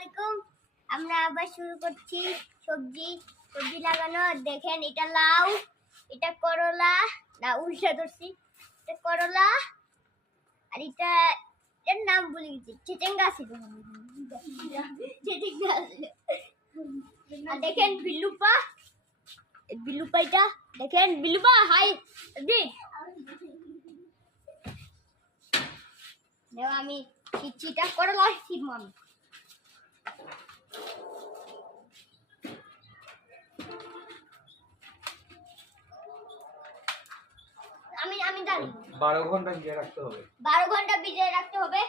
আলাইকুম। আমরা আবার শুরু করছি সবজি লাগানো। দেখেন এটা লাউ, এটা করলা, না উল্টা ধরছি, এটা করলা আর এর নাম ভুলে গেছি, চিচিঙ্গা ছিল। আর দেখেন বিলুপা, এটা দেখেন বিলুপা হাই আমি চিচিটা করলা শিব আমি আমি জানি 12 ঘন্টা ভিজিয়ে রাখতে হবে। 12 ঘন্টা ভিজিয়ে রাখতে হবে।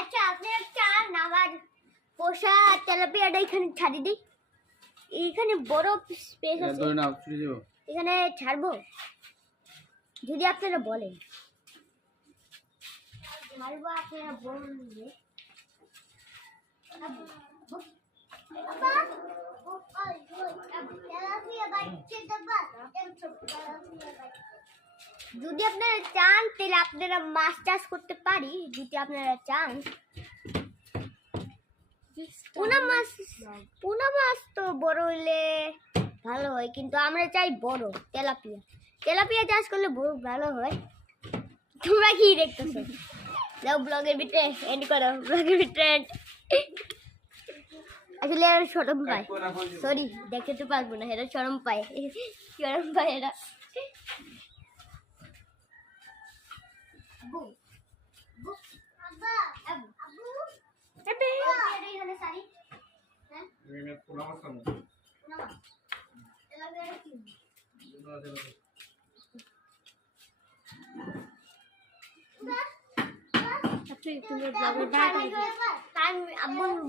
আচ্ছা আপনারা চান আবার পোষা তেলাপিয়াটা এখানে ছাড়ি দিই? এইখানে বড় স্পেস আছে, এখানে ছাড়বো যদি আপনারা বলেন। ছাড়বো আপনারা বললে যদি আপনারা চান তাহলে আপনারা মাছ চাষ করতে পারি। যদি আপনারা চান পোনা মাছ তো বড় হইলে ভালো হয়, কিন্তু আমরা চাই বড় তেলাপিয়া চাষ করলে বড় ভালো হয়। তোমরা কি দেখতেছো? যাও ব্লগের ভিতরে এন্ড করো, ব্লগের ভিতরে আসলে শরম পায়, সরি দেখাতে পারবো না, এরা শরম পায় এরা।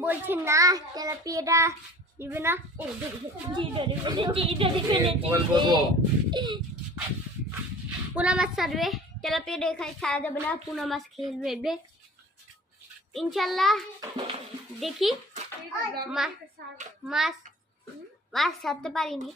বলছি না তেলাপিয়াটা দিবে না। পোনা মাছ ছাড়বে, তেলাপিয়াটা এখানে ছাড়া যাবে না, পোনা মাছ খেলবে ইনশাল্লাহ। দেখি মাছ ছাড়তে পারিনি।